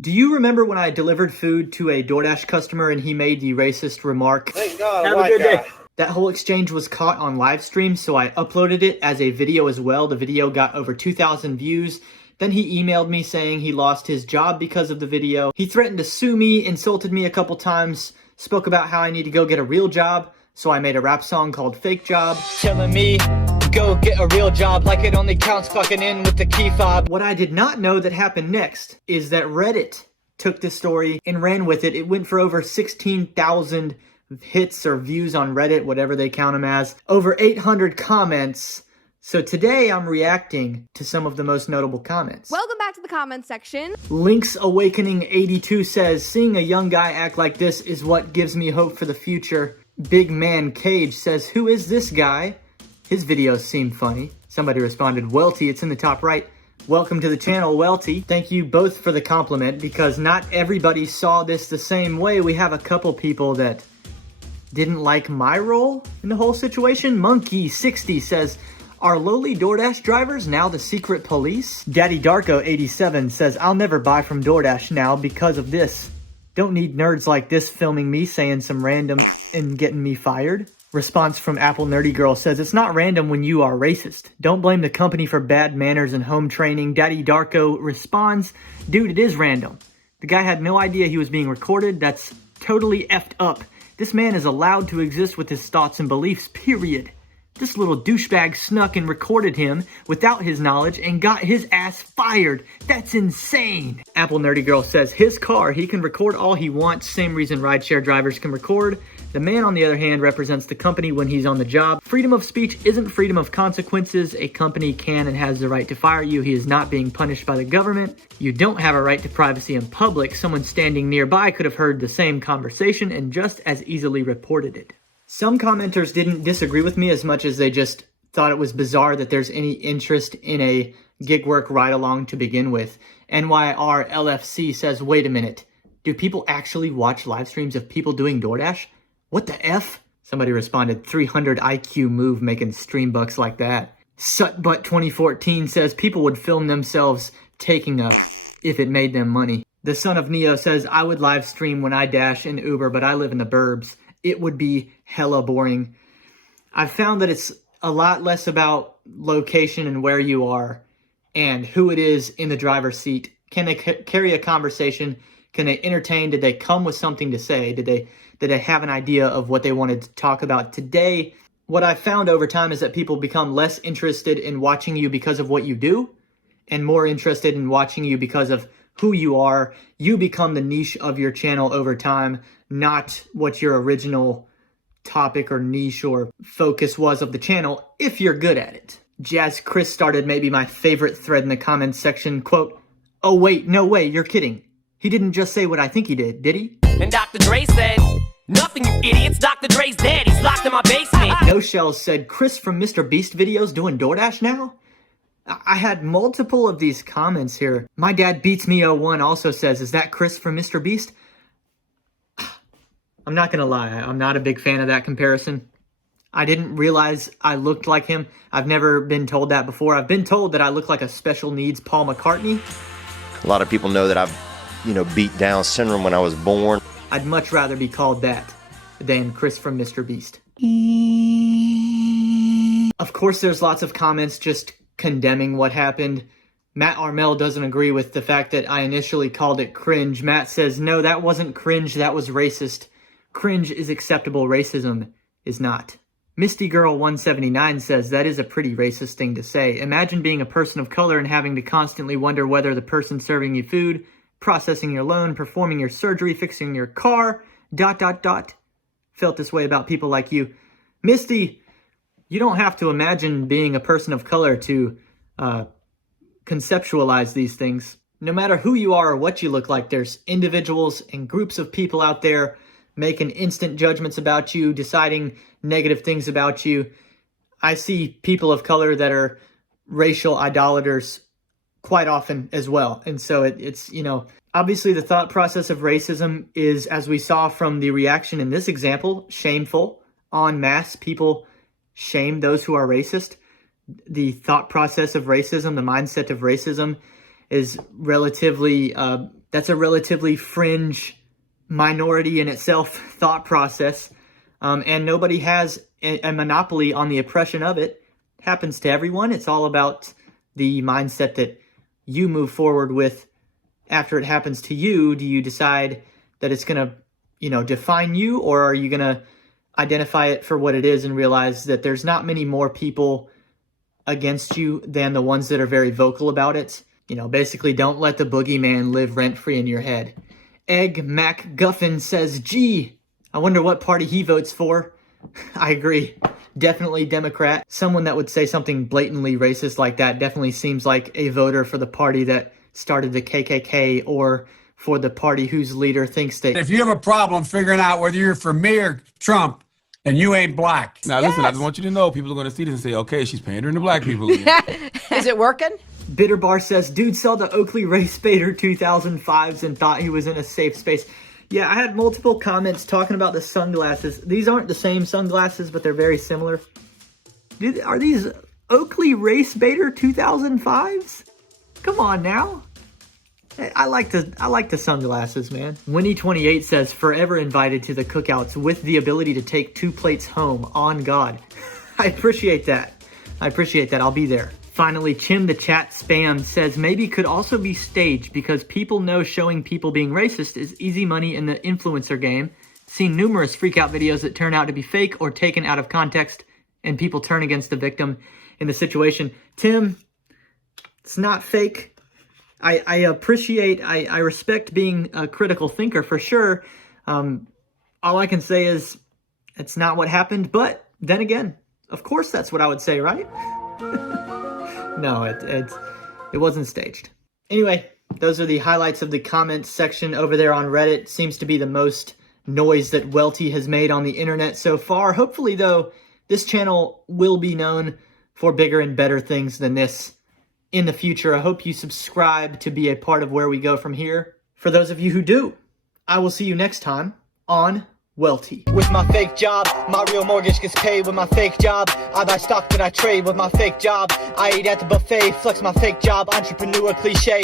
Do you remember when I delivered food to a DoorDash customer and he made the racist remark? Thank God, Have a white good guy. day. That whole exchange was caught on live stream, so I uploaded it as a video as well. The video got over 2,000 views. Then he emailed me saying he lost his job because of the video. He threatened to sue me, insulted me a couple times, spoke about how I need to go get a real job. So I made a rap song called Fake Job, telling me, go get a real job like it only counts clocking in with the key fob. What I did not know that happened next is that Reddit took this story and ran with it. It went for over 16,000 hits or views on Reddit, whatever they count them as, over 800 comments. So today I'm reacting to some of the most notable comments. Welcome back to the comments section. Link's Awakening 82 says, seeing a young guy act like this is what gives me hope for the future. Big Man Cage says, who is this guy? His videos seem funny. Somebody responded, Welty, it's in the top right. Welcome to the channel, Welty. Thank you both for the compliment because not everybody saw this the same way. We have a couple people that didn't like my role in the whole situation. Monkey60 says, are lowly DoorDash drivers now the secret police? Daddy Darko 87 says, I'll never buy from DoorDash now because of this. Don't need nerds like this filming me saying some random and getting me fired. Response from Apple Nerdy Girl says, it's not random when you are racist. Don't blame the company for bad manners and home training. Daddy Darko responds, dude, it is random. The guy had no idea he was being recorded. That's totally effed up. This man is allowed to exist with his thoughts and beliefs, period. This little douchebag snuck and recorded him without his knowledge and got his ass fired. That's insane. Apple Nerdy Girl says, his car, he can record all he wants. Same reason rideshare drivers can record. The man, on the other hand, represents the company when he's on the job. Freedom of speech isn't freedom of consequences. A company can and has the right to fire you. He is not being punished by the government. You don't have a right to privacy in public. Someone standing nearby could have heard the same conversation and just as easily reported it. Some commenters didn't disagree with me as much as they just thought it was bizarre that there's any interest in a gig work ride-along to begin with. NYR LFC says, wait a minute. Do people actually watch live streams of people doing DoorDash? What the F? Somebody responded, 300 IQ move making stream bucks like that. Sutbutt 2014 says, people would film themselves taking a if it made them money. The Son of Neo says, I would live stream when I dash in Uber, but I live in the burbs. It would be hella boring. I've found that it's a lot less about location and where you are and who it is in the driver's seat. Can they carry a conversation? Can they entertain? Did they come with something to say? Did they have an idea of what they wanted to talk about today? What I've found over time is that people become less interested in watching you because of what you do and more interested in watching you because of who you are. You become the niche of your channel over time, not what your original topic or niche or focus was of the channel, if you're good at it. Jazz Chris started maybe my favorite thread in the comments section, quote, oh wait, no way, you're kidding. He didn't just say what I think he did he? And Dr. Dre said, nothing, you idiots. Dr. Dre's dead. He's locked in my basement. No Shells said, Chris from Mr. Beast videos doing DoorDash now? I had multiple of these comments here. My Dad Beats Me 01 also says, is that Chris from Mr. Beast? I'm not gonna lie, I'm not a big fan of that comparison. I didn't realize I looked like him. I've never been told that before. I've been told that I look like a special needs Paul McCartney. A lot of people know that I've, beat Down syndrome when I was born. I'd much rather be called that than Chris from Mr. Beast. Of course, there's lots of comments just condemning what happened. Matt Armel doesn't agree with the fact that I initially called it cringe. Matt says, no, that wasn't cringe, that was racist. Cringe is acceptable, racism is not. Misty Girl 179 says, that is a pretty racist thing to say. Imagine being a person of color and having to constantly wonder whether the person serving you food, processing your loan, performing your surgery, fixing your car, ... felt this way about people like you. Misty, you don't have to imagine being a person of color to conceptualize these things. No matter who you are or what you look like, there's individuals and groups of people out there making instant judgments about you, deciding negative things about you. I see people of color that are racial idolaters quite often as well. And so it's obviously the thought process of racism is, as we saw from the reaction in this example, shameful. En masse, people shame those who are racist. The thought process of racism, the mindset of racism is relatively That's a relatively fringe minority in itself thought process. And nobody has a monopoly on the oppression of it. It happens to everyone. It's all about the mindset that you move forward with after it happens to you. Do you decide that it's going to, define you, or are you going to identify it for what it is and realize that there's not many more people against you than the ones that are very vocal about it? Basically don't let the boogeyman live rent-free in your head. Egg MacGuffin says, gee, I wonder what party he votes for. I agree. Definitely Democrat. Someone that would say something blatantly racist like that definitely seems like a voter for the party that started the KKK, or for the party whose leader thinks that... If you have a problem figuring out whether you're for me or Trump, and you ain't black. Now, listen, I just want you to know, people are going to see this and say, okay, she's pandering to black people. Is it working? Bitter Bar says, dude saw the Oakley Race Baiter 2005s and thought he was in a safe space. Yeah, I had multiple comments talking about the sunglasses. These aren't the same sunglasses, but they're very similar. Dude, are these Oakley Race Baiter 2005s? Come on now. I like the sunglasses, man. Winnie28 says, forever invited to the cookouts with the ability to take 2 plates home. On God. I appreciate that. I'll be there. Finally, Chim the Chat Spam says, maybe could also be staged because people know showing people being racist is easy money in the influencer game. Seen numerous freakout videos that turn out to be fake or taken out of context, and people turn against the victim in the situation. Tim, it's not fake. I respect being a critical thinker for sure. All I can say is it's not what happened, but then again, of course that's what I would say, right? No, it wasn't staged. Anyway, those are the highlights of the comments section over there on Reddit. Seems to be the most noise that Welty has made on the internet so far. Hopefully, though, this channel will be known for bigger and better things than this in the future. I hope you subscribe to be a part of where we go from here. For those of you who do, I will see you next time on Welty. With my fake job, my real mortgage gets paid. With my fake job, I buy stock that I trade. With my fake job, I eat at the buffet. Flex my fake job, entrepreneur cliche.